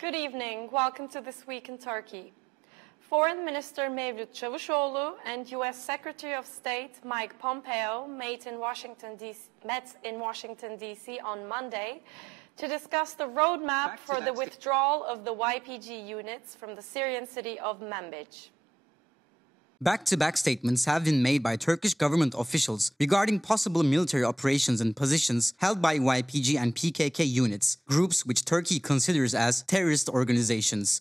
Good evening. Welcome to This Week in Turkey. Foreign Minister Mevlut Çavuşoğlu and U.S. Secretary of State Mike Pompeo met in Washington, D.C. on Monday to discuss the roadmap for the withdrawal of the YPG units from the Syrian city of Manbij. Back-to-back statements have been made by Turkish government officials regarding possible military operations and positions held by YPG and PKK units, groups which Turkey considers as terrorist organizations.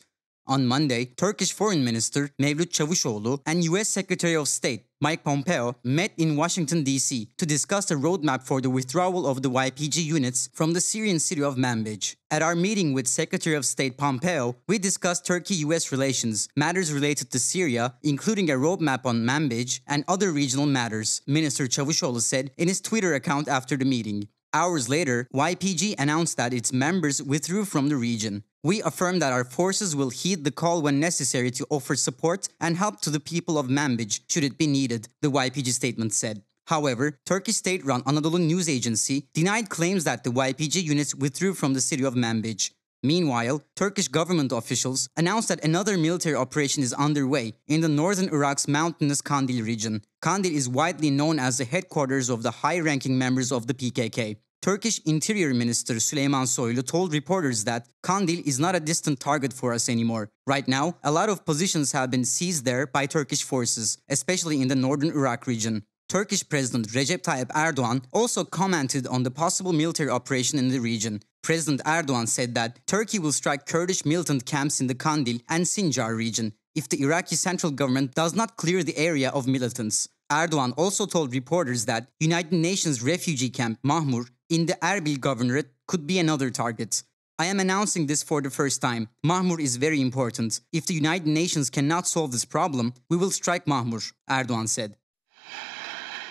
On Monday, Turkish Foreign Minister Mevlut Çavuşoğlu and U.S. Secretary of State Mike Pompeo met in Washington, D.C. to discuss the roadmap for the withdrawal of the YPG units from the Syrian city of Manbij. At our meeting with Secretary of State Pompeo, we discussed Turkey-U.S. relations, matters related to Syria, including a roadmap on Manbij, and other regional matters, Minister Çavuşoğlu said in his Twitter account after the meeting. Hours later, YPG announced that its members withdrew from the region. We affirm that our forces will heed the call when necessary to offer support and help to the people of Manbij should it be needed, the YPG statement said. However, Turkish state-run Anadolu News Agency denied claims that the YPG units withdrew from the city of Manbij. Meanwhile, Turkish government officials announced that another military operation is underway in the northern Iraq's mountainous Kandil region. Kandil is widely known as the headquarters of the high-ranking members of the PKK. Turkish Interior Minister Süleyman Soylu told reporters that Kandil is not a distant target for us anymore. Right now, a lot of positions have been seized there by Turkish forces, especially in the northern Iraq region. Turkish President Recep Tayyip Erdogan also commented on the possible military operation in the region. President Erdogan said that Turkey will strike Kurdish militant camps in the Kandil and Sinjar region if the Iraqi central government does not clear the area of militants. Erdogan also told reporters that United Nations refugee camp Mahmur in the Erbil governorate could be another target. I am announcing this for the first time. Mahmur is very important. If the United Nations cannot solve this problem, we will strike Mahmur, Erdogan said.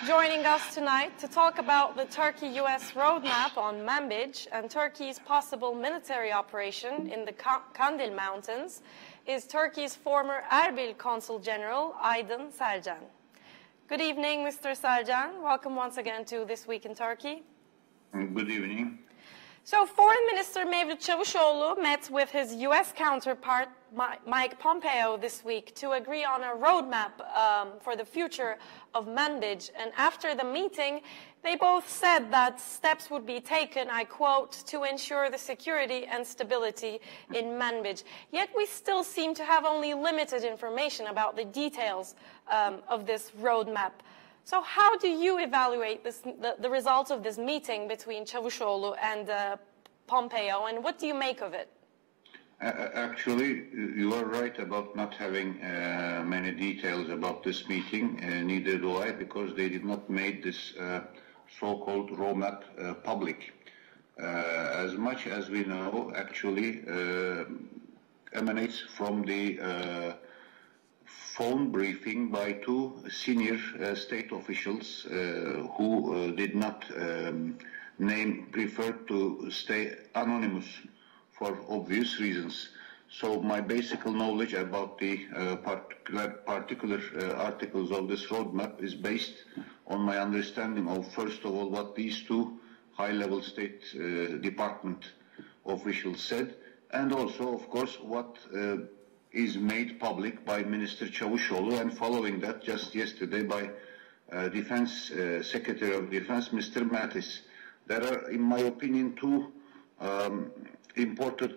Joining us tonight to talk about the Turkey-US roadmap on Manbij and Turkey's possible military operation in the Kandil Mountains is Turkey's former Erbil Consul General Aydın Selcen. Good evening, Mr. Selcen. Welcome once again to This Week in Turkey. Good evening. So, Foreign Minister Mevlut Çavuşoğlu met with his U.S. counterpart Mike Pompeo this week to agree on a roadmap for the future of Manbij. And after the meeting, they both said that steps would be taken, I quote, to ensure the security and stability in Manbij. Yet we still seem to have only limited information about the details of this roadmap. So how do you evaluate the results of this meeting between Çavuşoğlu and Pompeo, and what do you make of it? Actually, you are right about not having many details about this meeting. Neither do I, because they did not make this so-called roadmap public. As much as we know, actually, emanates from the phone briefing by two senior state officials who did not preferred to stay anonymous for obvious reasons. So my basic knowledge about the particular articles of this roadmap is based on my understanding of, first of all, what these two high-level State Department officials said, and also, of course, what is made public by Minister Çavuşoğlu, and following that, just yesterday, by Defense Secretary of Defense, Mr. Mattis. There are, in my opinion, two important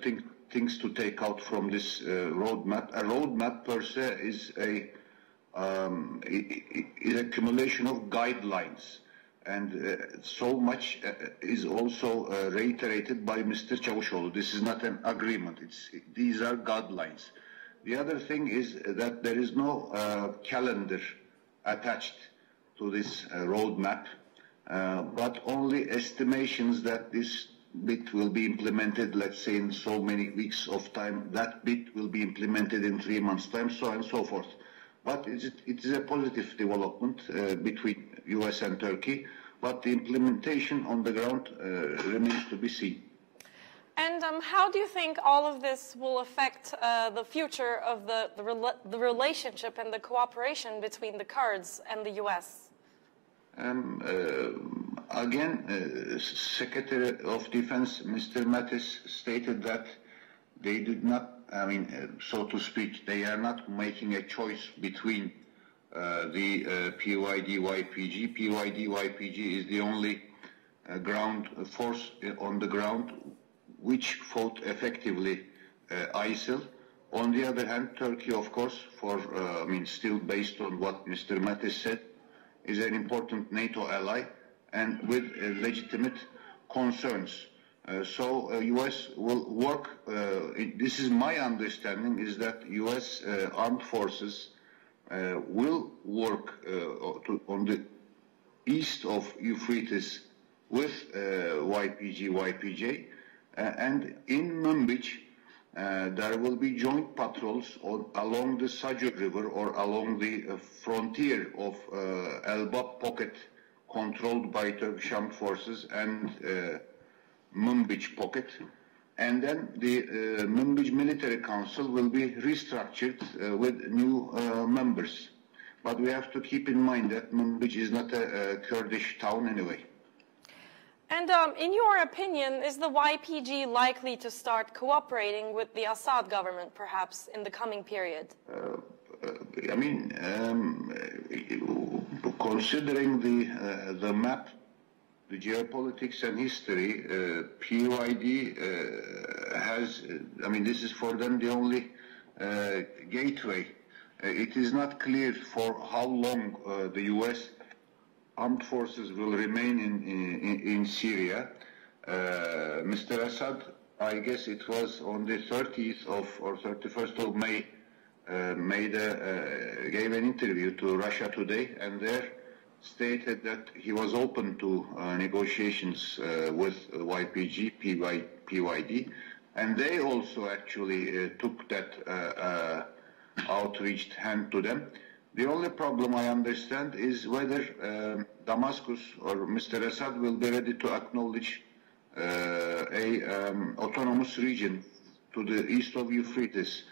things to take out from this roadmap. A roadmap per se is a accumulation of guidelines, and so much is also reiterated by Mr. Çavuşoğlu. This is not an agreement. These are guidelines. The other thing is that there is no calendar attached to this roadmap, but only estimations that this bit will be implemented, let's say, in so many weeks of time, that bit will be implemented in 3 months' time, so on and so forth. But it is a positive development between US and Turkey, but the implementation on the ground remains to be seen. And how do you think all of this will affect the future of the relationship and the cooperation between the Kurds and the US? Again, Secretary of Defense Mr. Mattis stated that they did not, I mean, so to speak, they are not making a choice between the PYD-YPG. PYD-YPG is the only ground force on the ground which fought effectively ISIL. On the other hand, Turkey, of course, I mean, still based on what Mr. Mattis said, is an important NATO ally and with legitimate concerns. So U.S. will work, this is my understanding, is that U.S. armed forces will work on the east of Euphrates with YPG, and in Manbij, there will be joint patrols along the Sajuk River or along the frontier of Elbap pocket controlled by Turkish armed forces and Manbij pocket. And then the Manbij Military Council will be restructured with new members. But we have to keep in mind that Manbij is not a Kurdish town anyway. And in your opinion, is the YPG likely to start cooperating with the Assad government, perhaps, in the coming period? I mean, considering the map, the geopolitics and history, PYD has, I mean, this is for them the only gateway. It is not clear for how long the U.S. armed forces will remain in Syria. Mr. Assad, I guess it was on the 30th or 31st of May, gave an interview to Russia Today, and there stated that he was open to negotiations with YPG, PYD, and they also actually took that outreached hand to them. The only problem I understand is whether Damascus or Mr. Assad will be ready to acknowledge an autonomous region to the east of Euphrates.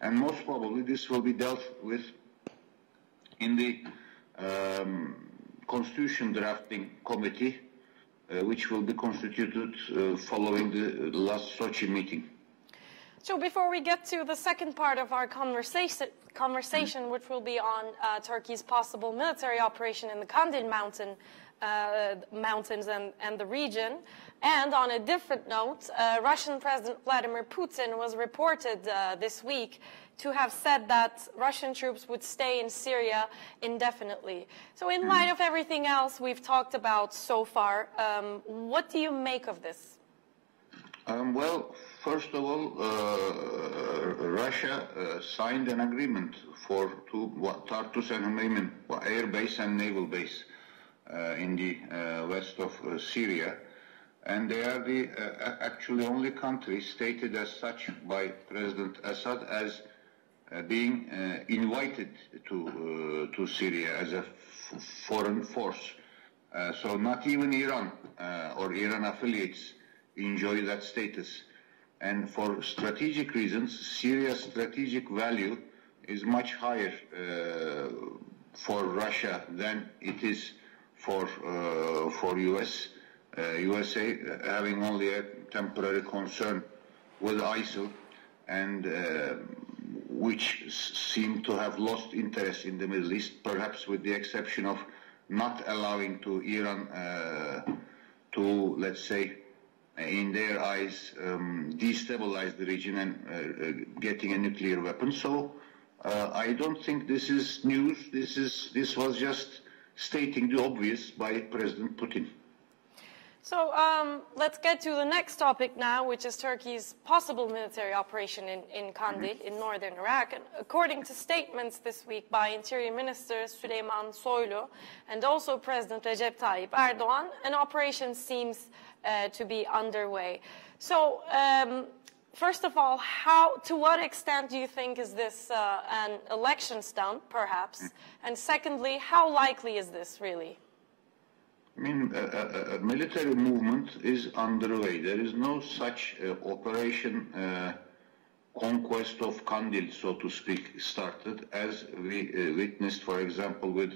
And most probably this will be dealt with in the Constitution Drafting Committee, which will be constituted following the last Sochi meeting. So before we get to the second part of our conversation, which will be on Turkey's possible military operation in the Kandil mountains and the region, and on a different note, Russian President Vladimir Putin was reported this week to have said that Russian troops would stay in Syria indefinitely. So in light of everything else we've talked about so far, what do you make of this? Well, first of all, Russia signed an agreement for Tartus and Humeymin air base and naval base in the west of Syria. And they are the actually only country stated as such by President Assad as being invited to Syria as a foreign force. So not even Iran or Iran affiliates enjoy that status. And for strategic reasons, Syria's strategic value is much higher for Russia than it is for USA having only a temporary concern with ISIL, and which seem to have lost interest in the Middle East, perhaps with the exception of not allowing to Iran to, let's say, in their eyes, destabilize the region and getting a nuclear weapon. So I don't think this is news. This was just stating the obvious by President Putin. So let's get to the next topic now, which is Turkey's possible military operation in Kandil, in northern Iraq. And according to statements this week by Interior Minister Süleyman Soylu and also President Recep Tayyip Erdoğan, an operation seems to be underway. So first of all, to what extent do you think is this an election stunt, perhaps? And secondly, how likely is this really? I mean, a military movement is underway. There is no such operation conquest of Kandil, so to speak, started as we witnessed, for example, with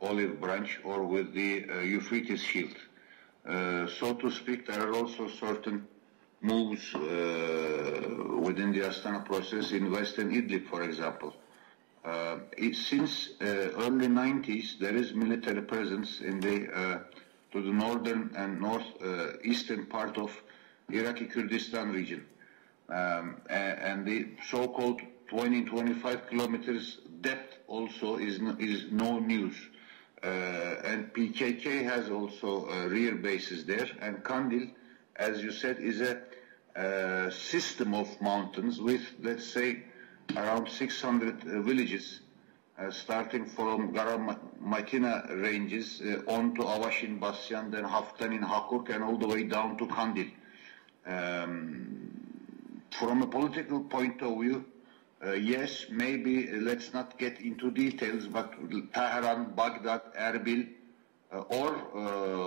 Olive Branch or with the Euphrates Shield. So to speak, there are also certain moves within the Astana process in Western Idlib, for example. Since early 90s, there is military presence in to the northern and northeastern part of Iraqi Kurdistan region. And the so-called 20-25 kilometers depth also is no news. And PKK has also rear bases there. And Kandil, as you said, is a system of mountains with, let's say, around 600 villages, starting from Garamatina ranges on to Avashin, Basyan, then Haftan in Hakuk, and all the way down to Kandil. From a political point of view, yes, maybe let's not get into details, but Tehran, Baghdad, Erbil, or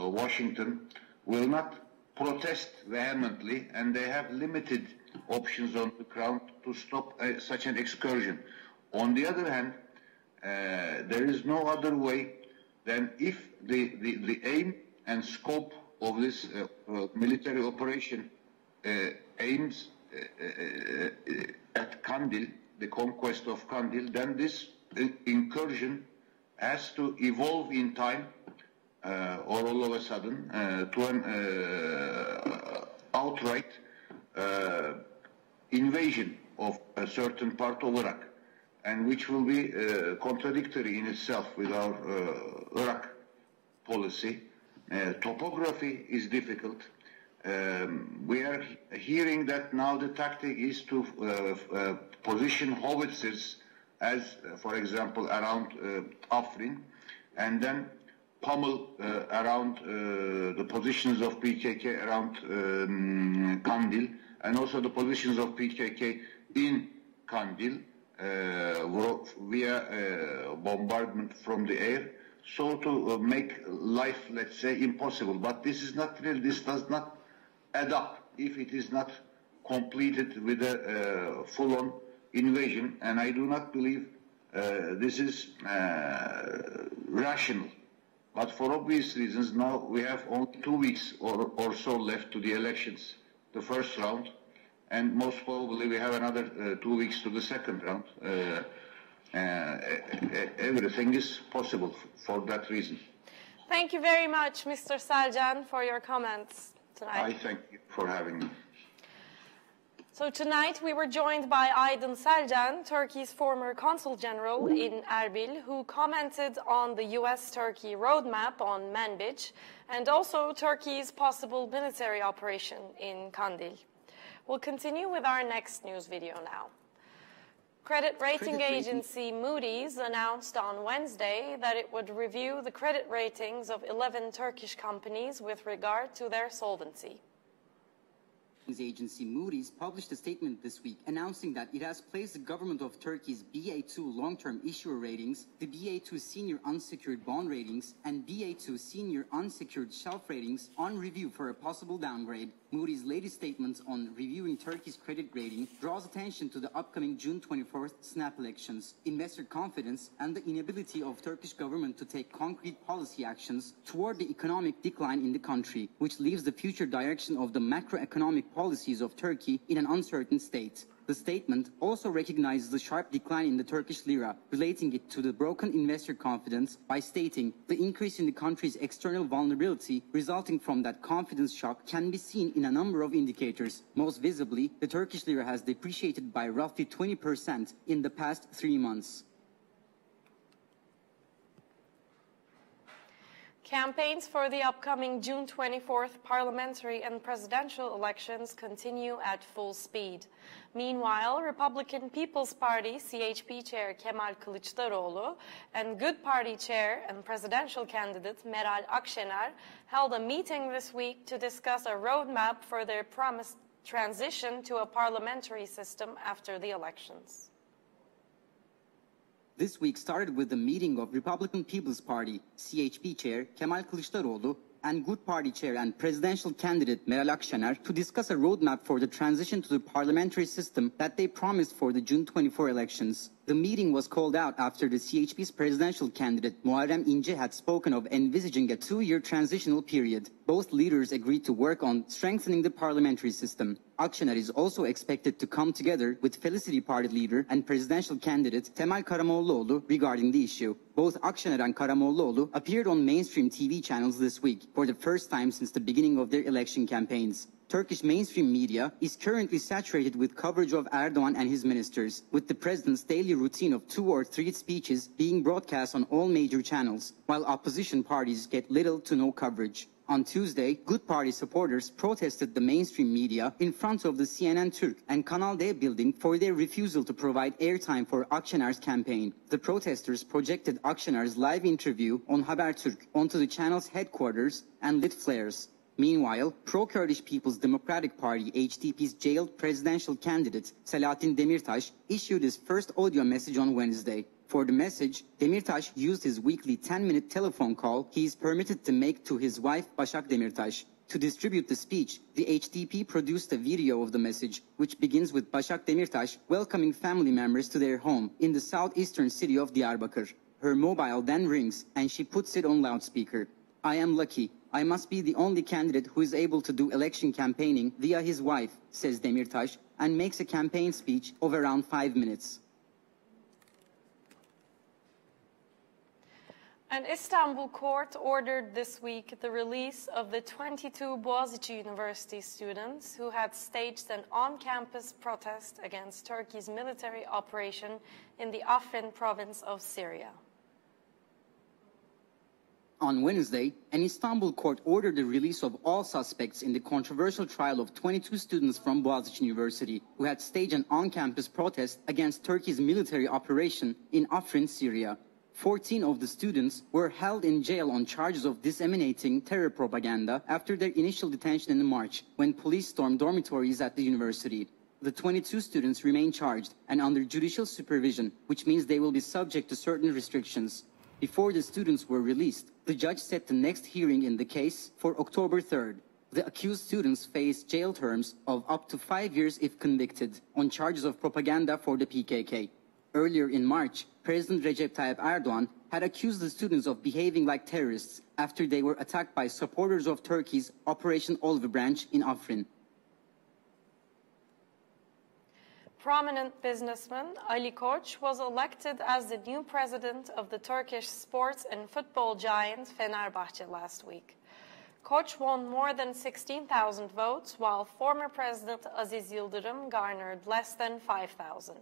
Washington will not protest vehemently, and they have limited options on the ground to stop such an excursion. On the other hand, there is no other way than if the aim and scope of this military operation aims at Kandil, the conquest of Kandil, then this incursion has to evolve in time or all of a sudden to an outright invasion of a certain part of Iraq, and which will be contradictory in itself with our Iraq policy. Topography is difficult. We are hearing that now the tactic is to position howitzers as, for example, around Afrin, and then pummel around the positions of PKK around Kandil, and also the positions of PKK in Kandil via bombardment from the air, so to make life, let's say, impossible. But this is not real. This does not add up if it is not completed with a full-on invasion, and I do not believe this is rational. But for obvious reasons, now we have only 2 weeks or so left to the elections, the first round, and most probably we have another 2 weeks to the second round. Everything is possible for that reason. Thank you very much, Mr. Selcen, for your comments tonight. I thank you for having me. So tonight we were joined by Aydın Selcen, Turkey's former consul general in Erbil, who commented on the US-Turkey roadmap on Manbij, and also Turkey's possible military operation in Kandil. We'll continue with our next news video now. Credit rating agency Moody's announced on Wednesday that it would review the credit ratings of 11 Turkish companies with regard to their solvency. Agency Moody's published a statement this week announcing that it has placed the government of Turkey's BA2 long-term issuer ratings, the BA2 senior unsecured bond ratings, and BA2 senior unsecured shelf ratings on review for a possible downgrade. Moody's latest statement on reviewing Turkey's credit rating draws attention to the upcoming June 24th snap elections, investor confidence, and the inability of Turkish government to take concrete policy actions toward the economic decline in the country, which leaves the future direction of the macroeconomic policies of Turkey in an uncertain state. The statement also recognizes the sharp decline in the Turkish lira, relating it to the broken investor confidence by stating the increase in the country's external vulnerability resulting from that confidence shock can be seen in a number of indicators. Most visibly, the Turkish lira has depreciated by roughly 20% in the past 3 months. Campaigns for the upcoming June 24th parliamentary and presidential elections continue at full speed. Meanwhile, Republican People's Party CHP Chair Kemal Kılıçdaroğlu and Good Party Chair and presidential candidate Meral Akşener held a meeting this week to discuss a roadmap for their promised transition to a parliamentary system after the elections. This week started with the meeting of Republican People's Party CHP Chair Kemal Kılıçdaroğlu and Good Party Chair and presidential candidate Meral Akşener to discuss a roadmap for the transition to the parliamentary system that they promised for the June 24 elections. The meeting was called out after the CHP's presidential candidate Muharrem İnce had spoken of envisaging a 2-year transitional period. Both leaders agreed to work on strengthening the parliamentary system. Akşener is also expected to come together with Felicity Party leader and presidential candidate Temel Karamollaoğlu regarding the issue. Both Akşener and Karamollaoğlu appeared on mainstream TV channels this week for the first time since the beginning of their election campaigns. Turkish mainstream media is currently saturated with coverage of Erdogan and his ministers, with the president's daily routine of 2 or 3 speeches being broadcast on all major channels, while opposition parties get little to no coverage. On Tuesday, Good Party supporters protested the mainstream media in front of the CNN Türk and Kanal D building for their refusal to provide airtime for Akşener's campaign. The protesters projected Akşener's live interview on Habertürk onto the channel's headquarters and lit flares. Meanwhile, pro-Kurdish People's Democratic Party HDP's jailed presidential candidate Selahattin Demirtaş issued his first audio message on Wednesday. For the message, Demirtaş used his weekly 10-minute telephone call he is permitted to make to his wife Başak Demirtaş. To distribute the speech, the HDP produced a video of the message, which begins with Başak Demirtaş welcoming family members to their home in the southeastern city of Diyarbakır. Her mobile then rings and she puts it on loudspeaker. I am lucky. I must be the only candidate who is able to do election campaigning via his wife, says Demirtaş, and makes a campaign speech of around 5 minutes. An Istanbul court ordered this week the release of the 22 Boğaziçi University students who had staged an on-campus protest against Turkey's military operation in the Afrin province of Syria. On Wednesday, an Istanbul court ordered the release of all suspects in the controversial trial of 22 students from Boğaziçi University who had staged an on-campus protest against Turkey's military operation in Afrin, Syria. 14 of the students were held in jail on charges of disseminating terror propaganda after their initial detention in March, when police stormed dormitories at the university. The 22 students remain charged and under judicial supervision, which means they will be subject to certain restrictions. Before the students were released, the judge set the next hearing in the case for October 3rd. The accused students face jail terms of up to 5 years if convicted on charges of propaganda for the PKK. Earlier in March, President Recep Tayyip Erdogan had accused the students of behaving like terrorists after they were attacked by supporters of Turkey's Operation Olive Branch in Afrin. Prominent businessman Ali Koç was elected as the new president of the Turkish sports and football giant Fenerbahçe last week. Koç won more than 16,000 votes, while former President Aziz Yıldırım garnered less than 5,000.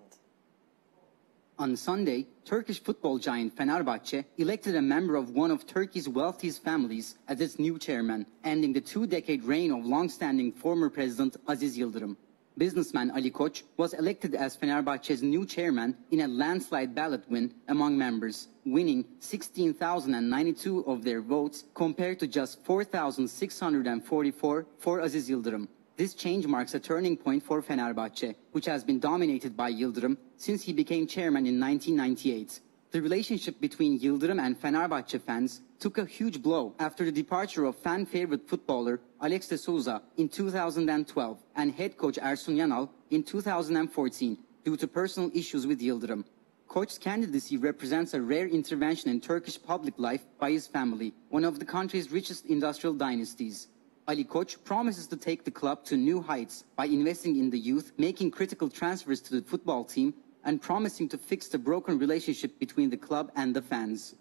On Sunday, Turkish football giant Fenerbahçe elected a member of one of Turkey's wealthiest families as its new chairman, ending the 2-decade reign of long-standing former President Aziz Yıldırım. Businessman Ali Koç was elected as Fenerbahçe's new chairman in a landslide ballot win among members, winning 16,092 of their votes compared to just 4,644 for Aziz Yıldırım. This change marks a turning point for Fenerbahçe, which has been dominated by Yıldırım since he became chairman in 1998. The relationship between Yıldırım and Fenerbahçe fans took a huge blow after the departure of fan-favorite footballer Alex de Souza in 2012 and head coach Ersun Yanal in 2014 due to personal issues with Yıldırım. Koç's candidacy represents a rare intervention in Turkish public life by his family, one of the country's richest industrial dynasties. Ali Koç promises to take the club to new heights by investing in the youth, making critical transfers to the football team, and promising to fix the broken relationship between the club and the fans.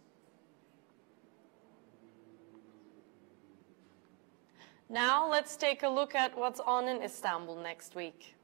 Now let's take a look at what's on in Istanbul next week.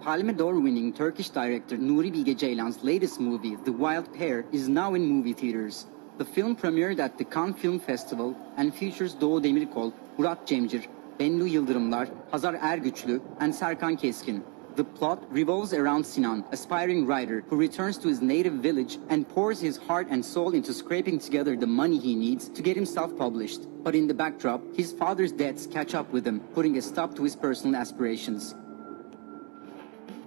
Palme d'Or-winning Turkish director Nuri Bilge Ceylan's latest movie, The Wild Pair, is now in movie theaters. The film premiered at the Cannes Film Festival and features Doğu Demirkol, Murat Cemcir, Bennu Yıldırımlar, Hazar Ergüçlü, and Serkan Keskin. The plot revolves around Sinan, aspiring writer who returns to his native village and pours his heart and soul into scraping together the money he needs to get himself published. But in the backdrop, his father's debts catch up with him, putting a stop to his personal aspirations.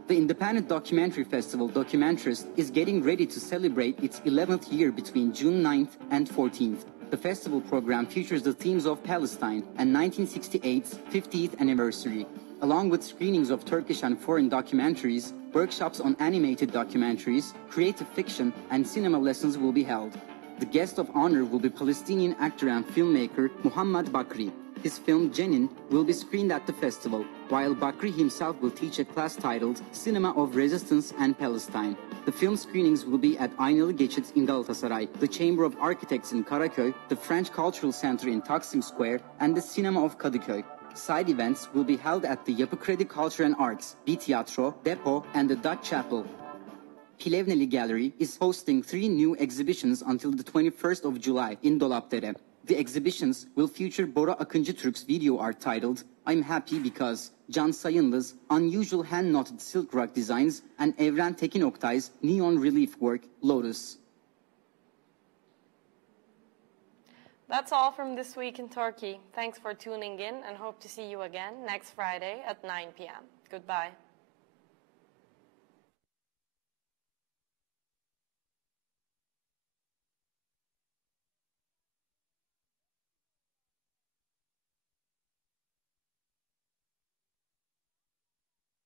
The Independent Documentary Festival Documentarist is getting ready to celebrate its 11th year between June 9th and 14th. The festival program features the themes of Palestine and 1968's 50th anniversary. Along with screenings of Turkish and foreign documentaries, workshops on animated documentaries, creative fiction, and cinema lessons will be held. The guest of honor will be Palestinian actor and filmmaker Muhammad Bakri. His film Cenin will be screened at the festival, while Bakri himself will teach a class titled Cinema of Resistance and Palestine. The film screenings will be at Aynalı Geçit in Galatasaray, the Chamber of Architects in Karaköy, the French Cultural Center in Taksim Square, and the Cinema of Kadıköy. Side events will be held at the Yapı Kredi Culture and Arts, Teatro, Depot, and the Dutch Chapel. Plevneli Gallery is hosting 3 new exhibitions until the 21st of July in Dolapdere. The exhibitions will feature Bora Akıncı Türk's video art titled I'm Happy Because, Can Sayınlı's unusual hand-knotted silk rug designs, and Evren Tekin Oktay's neon relief work, Lotus. That's all from This Week in Turkey. Thanks for tuning in and hope to see you again next Friday at 9 p.m. Goodbye.